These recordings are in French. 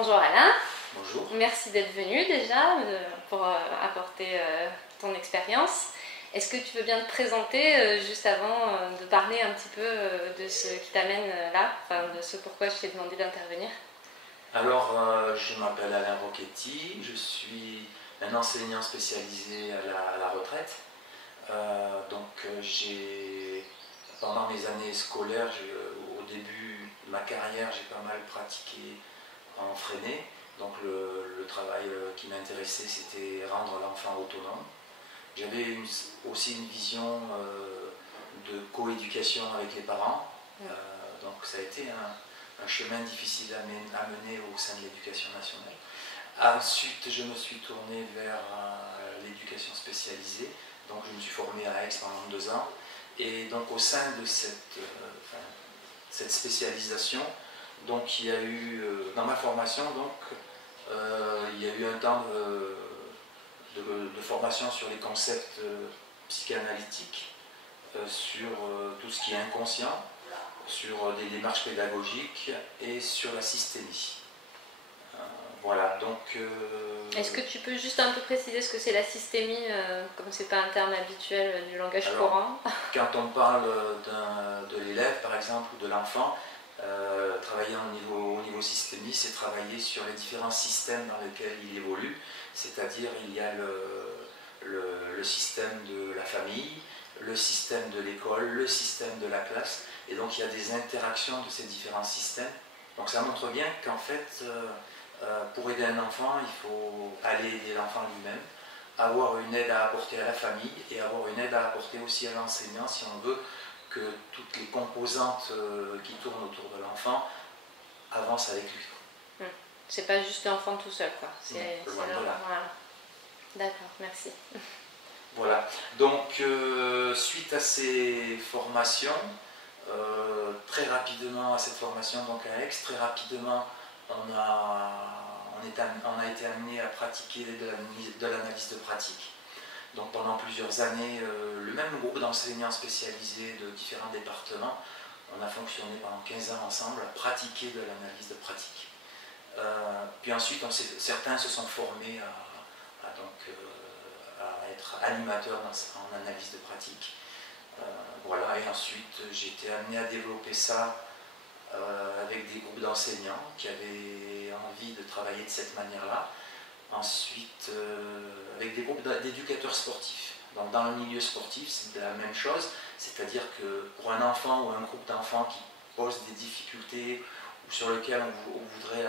Bonjour Alain, Bonjour. merci d'être venu déjà pour apporter ton expérience. Est-ce que tu veux bien te présenter juste avant de parler un petit peu de ce qui t'amène là, enfin de ce pourquoi je t'ai demandé d'intervenir? Alors, je m'appelle Alain Rocchetti, je suis un enseignant spécialisé à la retraite. Pendant mes années scolaires, au début de ma carrière, j'ai pas mal pratiqué en freiné. Donc le travail qui m'intéressait, c'était rendre l'enfant autonome. J'avais aussi une vision de coéducation avec les parents. Donc ça a été un chemin difficile à mener au sein de l'éducation nationale. Ensuite, je me suis tourné vers l'éducation spécialisée. Donc je me suis formé à Aix pendant 2 ans. Et donc au sein de cette spécialisation, donc il y a eu, dans ma formation, il y a eu un temps de formation sur les concepts psychanalytiques, sur tout ce qui est inconscient, sur des démarches pédagogiques et sur la systémie. Voilà, donc... Est-ce que tu peux juste un peu préciser ce que c'est la systémie, comme c'est pas un terme habituel du langage courant? Quand on parle de l'élève, par exemple, ou de l'enfant, travailler au niveau systémie, c'est travailler sur les différents systèmes dans lesquels il évolue, c'est-à-dire il y a le système de la famille, le système de l'école, le système de la classe, et donc il y a des interactions de ces différents systèmes. Donc ça montre bien qu'en fait, pour aider un enfant, il faut aller aider l'enfant lui-même, avoir une aide à apporter à la famille et avoir une aide à apporter aussi à l'enseignant si on veut que toutes les composantes qui tournent autour de l'enfant avancent avec lui. C'est pas juste l'enfant tout seul, quoi. C'est voilà. D'accord, merci. Voilà, donc suite à ces formations, très rapidement à cette formation donc à Aix, très rapidement on a été amené à pratiquer de l'analyse de pratique. Donc pendant plusieurs années, le même groupe d'enseignants spécialisés de différents départements, on a fonctionné pendant 15 ans ensemble à pratiquer de l'analyse de pratique. Puis ensuite, certains se sont formés à être animateurs en analyse de pratique. Voilà, et ensuite j'ai été amené à développer ça avec des groupes d'enseignants qui avaient envie de travailler de cette manière-là. Ensuite, avec des groupes d'éducateurs sportifs. Donc, dans le milieu sportif, c'est la même chose, c'est-à-dire que pour un enfant ou un groupe d'enfants qui pose des difficultés ou sur lequel on voudrait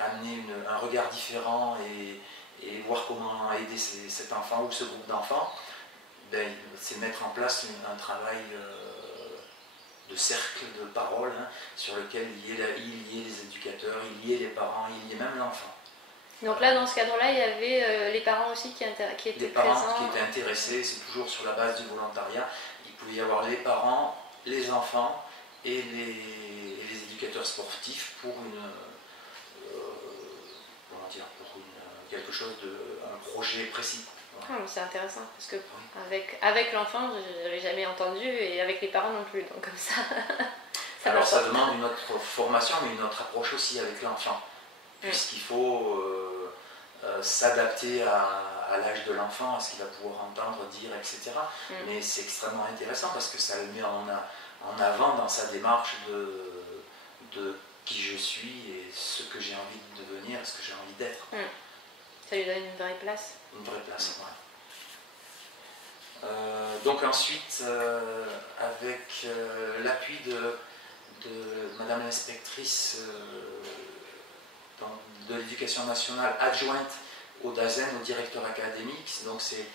amener un regard différent et voir comment aider cet enfant ou ce groupe d'enfants, ben, c'est mettre en place un travail de cercle de parole sur lequel il y ait les éducateurs, il y ait les parents, il y ait même l'enfant. Donc là, dans ce cadre-là, il y avait les parents aussi qui étaient présents. Les parents qui étaient intéressés, c'est toujours sur la base du volontariat. Il pouvait y avoir les parents, les enfants et les éducateurs sportifs pour quelque chose un projet précis. Voilà. C'est intéressant parce que avec l'enfant, je n'avais jamais entendu et avec les parents non plus. Donc comme ça. Alors ça demande une autre formation, mais une autre approche aussi avec l'enfant, puisqu'il faut s'adapter à l'âge de l'enfant, à ce qu'il va pouvoir entendre, dire, etc. Mais c'est extrêmement intéressant parce que ça le met en avant dans sa démarche de qui je suis et ce que j'ai envie de devenir, ce que j'ai envie d'être. Ça lui donne une vraie place. Une vraie place, ouais. Donc ensuite, avec l'appui de Madame l'inspectrice de l'éducation nationale adjointe au DAZEN, au directeur académique, donc c'était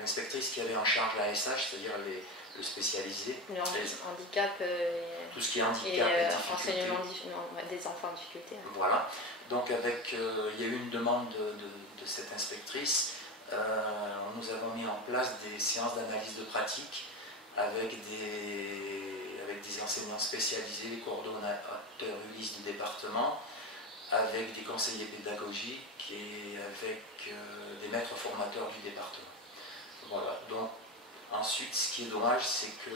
l'inspectrice qui avait en charge la SH, c'est-à-dire le spécialisé. Le handicap. Tout ce qui est handicap et enseignement des enfants en difficulté. Voilà. Donc il y a eu une demande de cette inspectrice. Nous avons mis en place des séances d'analyse de pratique avec des enseignants spécialisés, les coordonnateurs ULIS du département, avec des conseillers pédagogiques et avec des maîtres formateurs du département. Voilà. Donc ensuite, ce qui est dommage, c'est que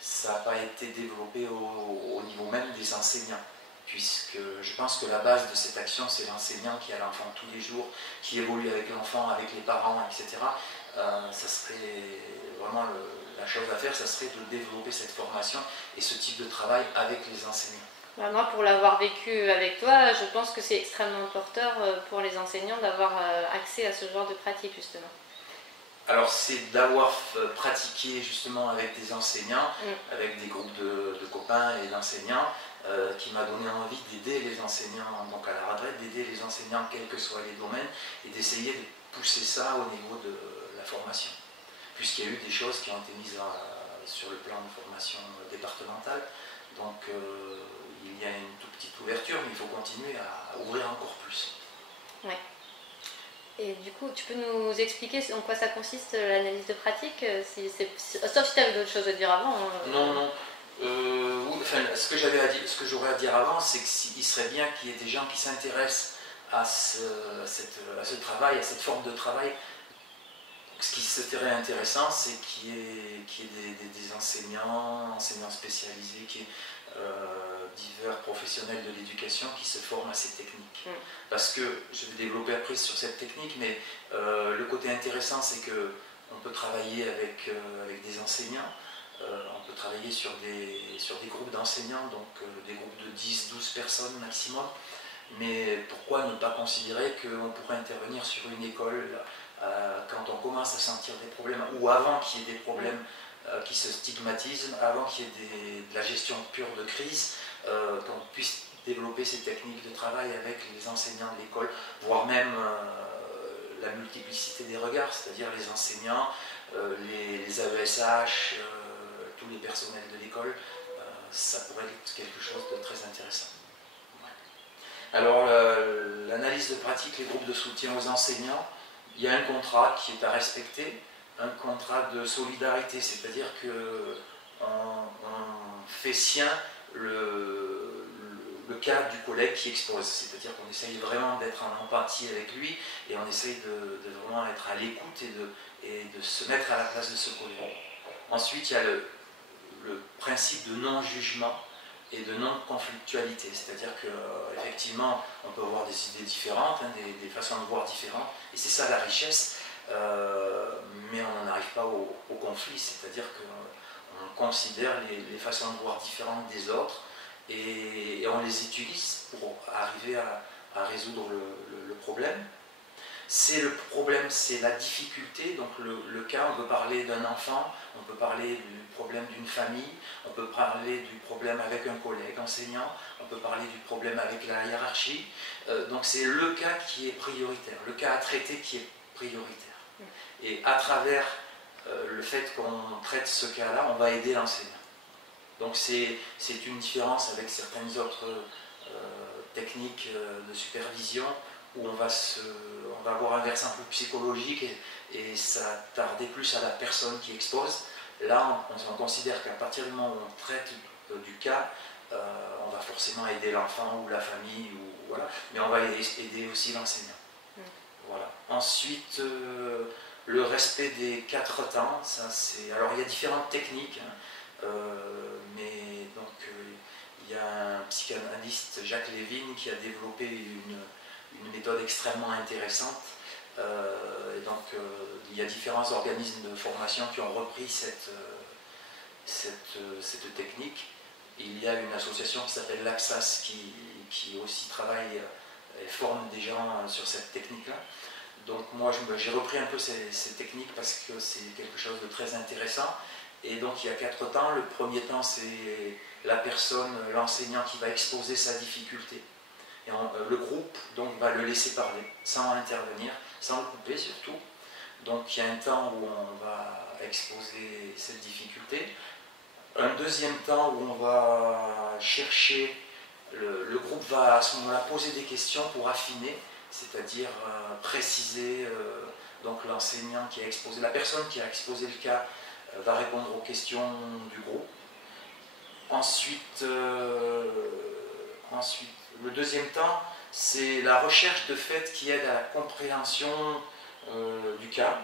ça n'a pas été développé au niveau même des enseignants, puisque je pense que la base de cette action, c'est l'enseignant qui a l'enfant tous les jours, qui évolue avec l'enfant, avec les parents, etc. Ça serait vraiment la chose à faire, ça serait de développer cette formation et ce type de travail avec les enseignants. Moi, pour l'avoir vécu avec toi, je pense que c'est extrêmement porteur pour les enseignants d'avoir accès à ce genre de pratique, justement. Alors, c'est d'avoir pratiqué justement avec des enseignants, avec des groupes de copains et d'enseignants, qui m'a donné envie d'aider les enseignants, donc à la retraite, d'aider les enseignants, quels que soient les domaines, et d'essayer de pousser ça au niveau de la formation. Puisqu'il y a eu des choses qui ont été mises sur le plan de formation départementale, donc il y a une toute petite ouverture, mais il faut continuer à ouvrir encore plus. Ouais. Et du coup, tu peux nous expliquer en quoi ça consiste l'analyse de pratique, sauf si tu avais d'autres choses à dire avant. Non, non. Enfin, ce que j'aurais à dire avant, c'est qu'il serait bien qu'il y ait des gens qui s'intéressent à ce travail, à cette forme de travail. Ce qui serait intéressant, c'est qu'il y ait des enseignants spécialisés, qu'il y ait divers professionnels de l'éducation qui se forment à ces techniques. Parce que, je vais développer après sur cette technique, mais le côté intéressant, c'est qu'on peut travailler avec des enseignants, on peut travailler sur des groupes d'enseignants, donc des groupes de 10-12 personnes maximum, mais pourquoi ne pas considérer qu'on pourrait intervenir sur une école quand on commence à sentir des problèmes, ou avant qu'il y ait des problèmes qui se stigmatisent, avant qu'il y ait de la gestion pure de crise, qu'on puisse développer ces techniques de travail avec les enseignants de l'école, voire même la multiplicité des regards, c'est-à-dire les enseignants, les AESH, tous les personnels de l'école, ça pourrait être quelque chose de très intéressant. Ouais. Alors, l'analyse de pratique, les groupes de soutien aux enseignants, il y a un contrat qui est à respecter, un contrat de solidarité, c'est-à-dire qu'on fait sien le cas du collègue qui expose, c'est-à-dire qu'on essaye vraiment d'être en empathie avec lui et on essaye de vraiment être à l'écoute et de se mettre à la place de ce collègue. Ensuite, il y a le principe de non-jugement et de non-conflictualité, c'est-à-dire qu'effectivement, on peut avoir des idées différentes, des façons de voir différentes, et c'est ça la richesse, mais on n'en arrive pas au conflit, c'est-à-dire qu'on considère les façons de voir différentes des autres, et on les utilise pour arriver à résoudre le problème. C'est le problème, c'est la difficulté, donc le cas, on peut parler d'un enfant, on peut parler du problème d'une famille, on peut parler du problème avec un collègue enseignant, on peut parler du problème avec la hiérarchie, donc c'est le cas qui est prioritaire, le cas à traiter qui est prioritaire. Et à travers le fait qu'on traite ce cas-là, on va aider l'enseignant. Donc c'est une différence avec certaines autres techniques de supervision, où on va avoir un versant plus psychologique et s'attarder plus à la personne qui expose. Là, on considère qu'à partir du moment où on traite du cas, on va forcément aider l'enfant ou la famille, voilà, mais on va aider aussi l'enseignant. Voilà. Ensuite, le respect des 4 temps, alors il y a différentes techniques, mais donc il y a un psychanalyste, Jacques Lévin, qui a développé une méthode extrêmement intéressante. Et donc, il y a différents organismes de formation qui ont repris cette technique. Il y a une association qui s'appelle l'AXAS qui aussi travaille et forme des gens sur cette technique-là. Donc moi, j'ai repris un peu ces techniques parce que c'est quelque chose de très intéressant. Et donc, il y a 4 temps. Le premier temps, c'est la personne, l'enseignant qui va exposer sa difficulté. Et le groupe donc, va le laisser parler, sans intervenir, sans le couper surtout. Donc il y a un temps où on va exposer cette difficulté. Un deuxième temps où on va chercher, le groupe va à ce moment-là poser des questions pour affiner, c'est-à-dire préciser, donc l'enseignant qui a exposé, la personne qui a exposé le cas va répondre aux questions du groupe. Ensuite, le deuxième temps, c'est la recherche de faits qui aide à la compréhension du cas.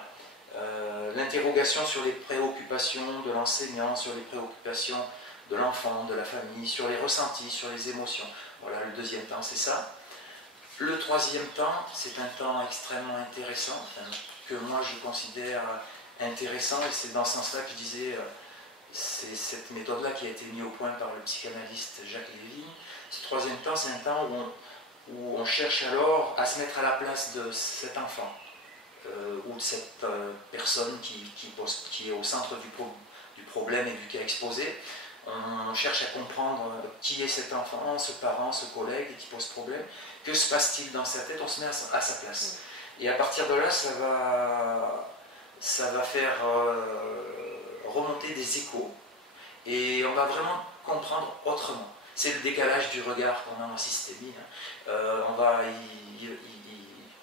l'interrogation sur les préoccupations de l'enseignant, sur les préoccupations de l'enfant, de la famille, sur les ressentis, sur les émotions. Voilà, le deuxième temps, c'est ça. Le troisième temps, c'est un temps extrêmement intéressant, que moi je considère intéressant, et c'est dans ce sens-là que je disais, c'est cette méthode-là qui a été mise au point par le psychanalyste Jacques Lévy. Ce troisième temps, c'est un temps où on cherche alors à se mettre à la place de cet enfant, ou de cette personne qui est au centre du problème et du cas exposé. On cherche à comprendre qui est cet enfant, ce parent, ce collègue qui pose problème. Que se passe-t-il dans sa tête? On se met à sa place. Et à partir de là, ça va faire remonter des échos. Et on va vraiment comprendre autrement. C'est le décalage du regard qu'on a en systémie. On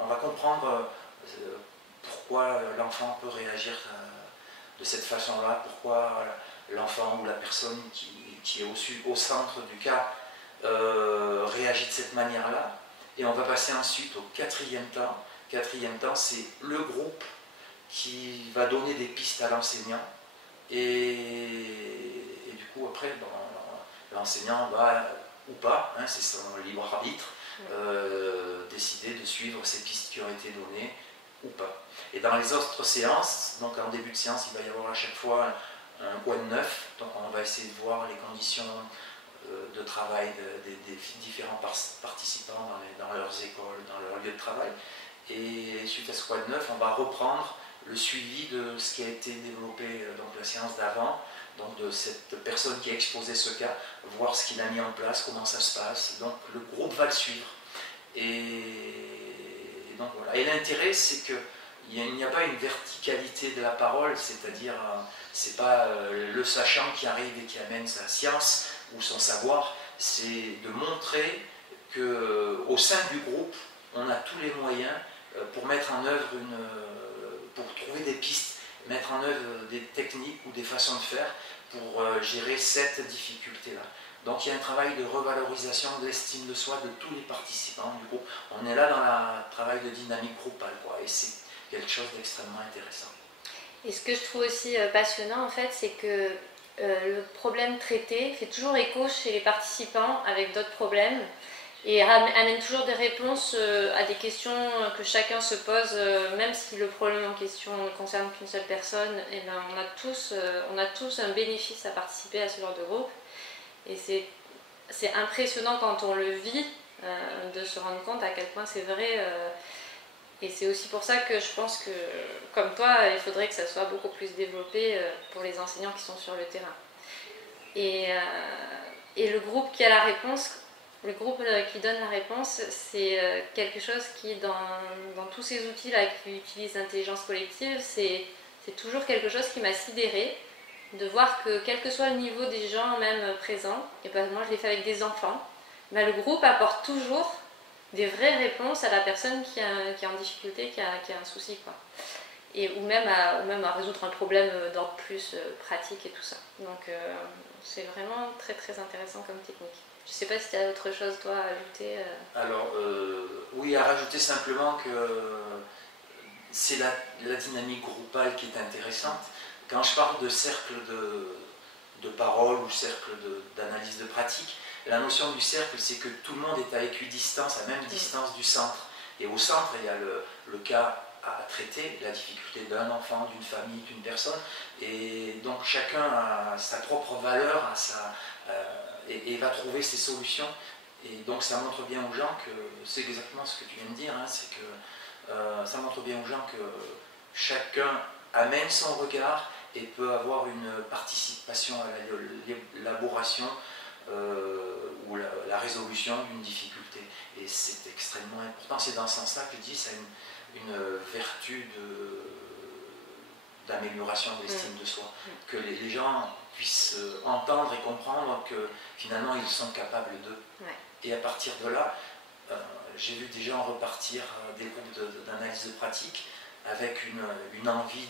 va comprendre pourquoi l'enfant peut réagir de cette façon-là, pourquoi l'enfant ou la personne qui est au centre du cas réagit de cette manière-là. Et on va passer ensuite au quatrième temps. Quatrième temps, c'est le groupe qui va donner des pistes à l'enseignant. Et du coup, après, bon, l'enseignant va, ou pas, hein, c'est son libre arbitre, décider de suivre ces pistes qui ont été données ou pas. Et dans les autres séances, donc en début de séance, il va y avoir à chaque fois un quoi de neuf. Donc on va essayer de voir les conditions de travail des différents participants dans leurs écoles, dans leur lieu de travail. Et suite à ce quoi de neuf, on va reprendre le suivi de ce qui a été développé donc la séance d'avant, donc de cette personne qui a exposé ce cas, voir ce qu'il a mis en place, comment ça se passe. Donc le groupe va le suivre. Et donc voilà. Et l'intérêt, c'est que il n'y a pas une verticalité de la parole, c'est-à-dire c'est pas le sachant qui arrive et qui amène sa science ou son savoir, c'est de montrer qu'au sein du groupe, on a tous les moyens pour mettre en œuvre pour trouver des pistes, mettre en œuvre des techniques ou des façons de faire pour gérer cette difficulté-là. Donc il y a un travail de revalorisation de l'estime de soi de tous les participants du groupe. On est là dans le travail de dynamique groupale, quoi, et c'est quelque chose d'extrêmement intéressant. Et ce que je trouve aussi passionnant, en fait, c'est que le problème traité fait toujours écho chez les participants avec d'autres problèmes et amène toujours des réponses à des questions que chacun se pose, même si le problème en question ne concerne qu'une seule personne. Et ben, on a tous un bénéfice à participer à ce genre de groupe. Et c'est impressionnant quand on le vit, de se rendre compte à quel point c'est vrai. Et c'est aussi pour ça que je pense que, comme toi, il faudrait que ça soit beaucoup plus développé pour les enseignants qui sont sur le terrain. Et le groupe qui a la réponse, le groupe qui donne la réponse, c'est quelque chose qui, dans tous ces outils-là qui utilisent l'intelligence collective, c'est toujours quelque chose qui m'a sidérée, de voir que quel que soit le niveau des gens même présents, et ben moi je l'ai fait avec des enfants, ben le groupe apporte toujours des vraies réponses à la personne qui est en difficulté, qui a un souci, quoi. Ou même à résoudre un problème d'ordre plus pratique et tout ça. Donc c'est vraiment très très intéressant comme technique. Je ne sais pas si tu as autre chose toi à ajouter. Alors oui, à rajouter simplement que c'est la dynamique groupale qui est intéressante. Quand je parle de cercle de parole ou cercle d'analyse de pratique, la notion du cercle, c'est que tout le monde est à équidistance, à même distance du centre. Et au centre, il y a le cas à traiter, la difficulté d'un enfant, d'une famille, d'une personne. Et donc chacun a sa propre valeur, et va trouver ses solutions. Et donc ça montre bien aux gens que, c'est exactement ce que tu viens de dire, hein, c'est que ça montre bien aux gens que chacun amène son regard et peut avoir une participation à l'élaboration ou la résolution d'une difficulté. Et c'est extrêmement important. C'est dans ce sens-là que je dis que ça a une vertu d'amélioration de l'estime de soi. Que les gens puissent entendre et comprendre que finalement ils sont capables d'eux. Ouais. Et à partir de là, j'ai vu des gens repartir des groupes d'analyse de pratique avec une envie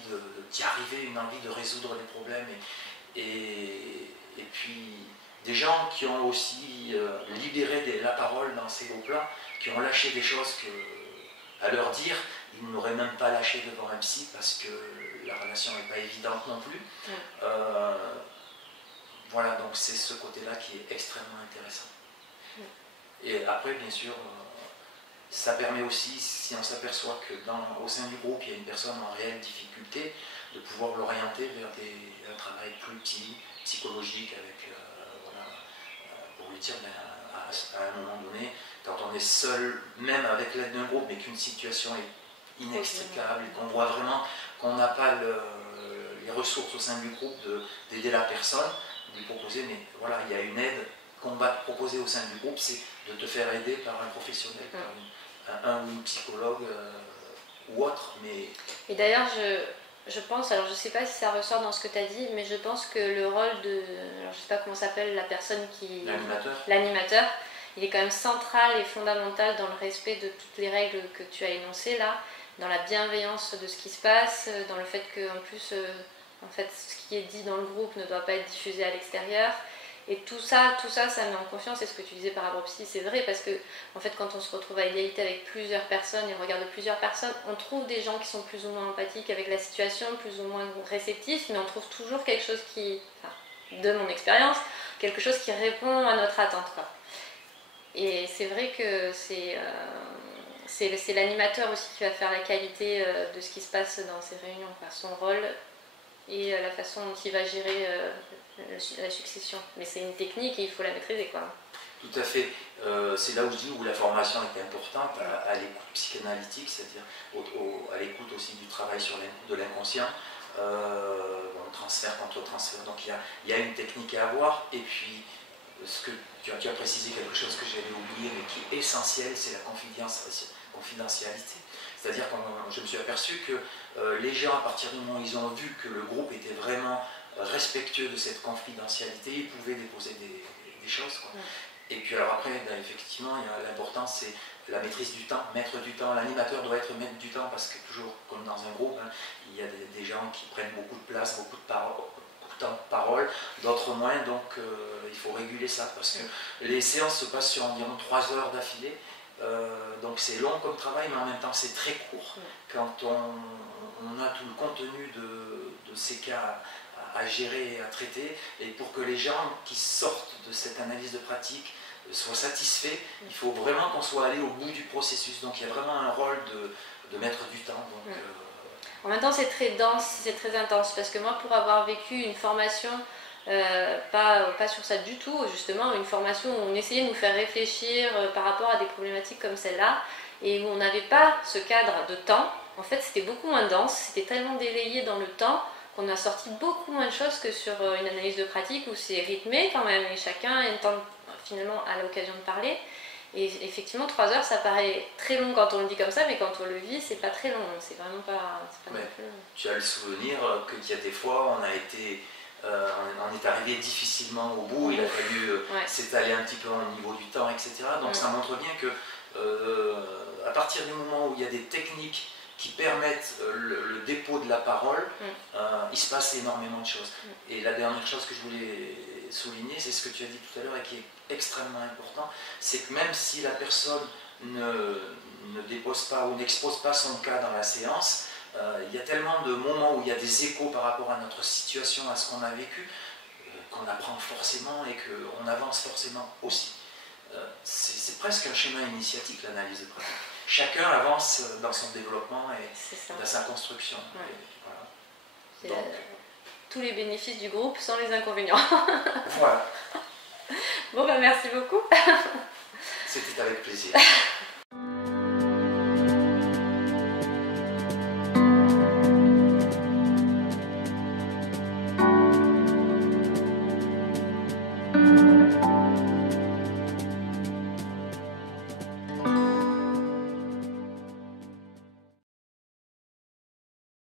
d'y arriver, une envie de résoudre les problèmes. Et puis des gens qui ont aussi libéré la parole dans ces groupes-là, qui ont lâché des choses que, à leur dire, ils n'auraient même pas lâché devant un psy parce que la relation n'est pas évidente non plus. Mm. Voilà, donc c'est ce côté-là qui est extrêmement intéressant. Mm. Et après, bien sûr, ça permet aussi, si on s'aperçoit que au sein du groupe, il y a une personne en réelle difficulté, de pouvoir l'orienter vers un travail plus psychologique, avec, voilà, pour lui dire, à un moment donné, quand on est seul, même avec l'aide d'un groupe, mais qu'une situation est inextricable et qu'on voit vraiment qu'on n'a pas les ressources au sein du groupe d'aider la personne, de lui proposer, mais voilà, il y a une aide qu'on va te proposer au sein du groupe, c'est de te faire aider par un professionnel, par un ou une psychologue ou autre. Mais... Et d'ailleurs, je pense, alors je ne sais pas si ça ressort dans ce que tu as dit, mais je pense que le rôle de, alors je ne sais pas comment s'appelle la personne qui... L'animateur, il est quand même central et fondamental dans le respect de toutes les règles que tu as énoncées là, dans la bienveillance de ce qui se passe, dans le fait que en plus, en fait, ce qui est dit dans le groupe ne doit pas être diffusé à l'extérieur. Et tout ça, ça met en confiance. Et ce que tu disais par rapport au psy, c'est vrai, parce que en fait, quand on se retrouve à égalité avec plusieurs personnes et on regarde plusieurs personnes, on trouve des gens qui sont plus ou moins empathiques avec la situation, plus ou moins réceptifs, mais on trouve toujours quelque chose qui, enfin, de mon expérience, quelque chose qui répond à notre attente, quoi. Et c'est vrai que c'est l'animateur aussi qui va faire la qualité de ce qui se passe dans ces réunions, quoi. Son rôle et la façon dont il va gérer la succession. Mais c'est une technique et il faut la maîtriser, quoi. Tout à fait. C'est là où je dis où la formation est importante, à l'écoute psychanalytique, c'est-à-dire à l'écoute aussi du travail de l'inconscient, transfert contre transfert. Donc il y a une technique à avoir. Et puis, ce que tu as précisé quelque chose que j'avais oublié, mais qui est essentiel, c'est la confidentialité. C'est-à-dire que je me suis aperçu que les gens, à partir du moment où ils ont vu que le groupe était vraiment respectueux de cette confidentialité, ils pouvaient déposer des choses, quoi. Et puis alors après, effectivement, l'important c'est la maîtrise du temps, mettre du temps. L'animateur doit être maître du temps parce que toujours, comme dans un groupe, il y a des gens qui prennent beaucoup de place, beaucoup de temps de parole, d'autres moins, donc il faut réguler ça parce que les séances se passent sur environ 3 heures d'affilée. Donc c'est long comme travail, mais en même temps c'est très court. Quand on a tout le contenu de ces cas à gérer et à traiter, et pour que les gens qui sortent de cette analyse de pratique soient satisfaits, il faut vraiment qu'on soit allé au bout du processus. Donc il y a vraiment un rôle de mettre du temps. Donc, En même temps c'est très dense, c'est très intense, parce que moi pour avoir vécu une formation pas sur ça du tout, justement une formation où on essayait de nous faire réfléchir par rapport à des problématiques comme celle-là, et où on n'avait pas ce cadre de temps, en fait c'était beaucoup moins dense, c'était tellement délayé dans le temps qu'on a sorti beaucoup moins de choses que sur une analyse de pratique où c'est rythmé quand même, et chacun a le temps finalement à l'occasion de parler. Et effectivement 3 heures ça paraît très long quand on le dit comme ça, mais quand on le vit c'est pas très long, c'est vraiment pas non plus... Tu as le souvenir qu'il y a des fois on est arrivé difficilement au bout, il a fallu s'étaler un petit peu au niveau du temps, etc. Donc ça montre bien que à partir du moment où il y a des techniques qui permettent le dépôt de la parole, il se passe énormément de choses. Et la dernière chose que je voulais souligner, c'est ce que tu as dit tout à l'heure et qui est extrêmement important, c'est que même si la personne ne dépose pas ou n'expose pas son cas dans la séance, il y a tellement de moments où il y a des échos par rapport à notre situation, à ce qu'on a vécu, qu'on apprend forcément et qu'on avance forcément aussi. C'est presque un schéma initiatique, l'analyse de pratique. Chacun avance dans son développement et dans sa construction. Et voilà. Donc, tous les bénéfices du groupe sans les inconvénients. Voilà. Bon, ben merci beaucoup. C'était avec plaisir.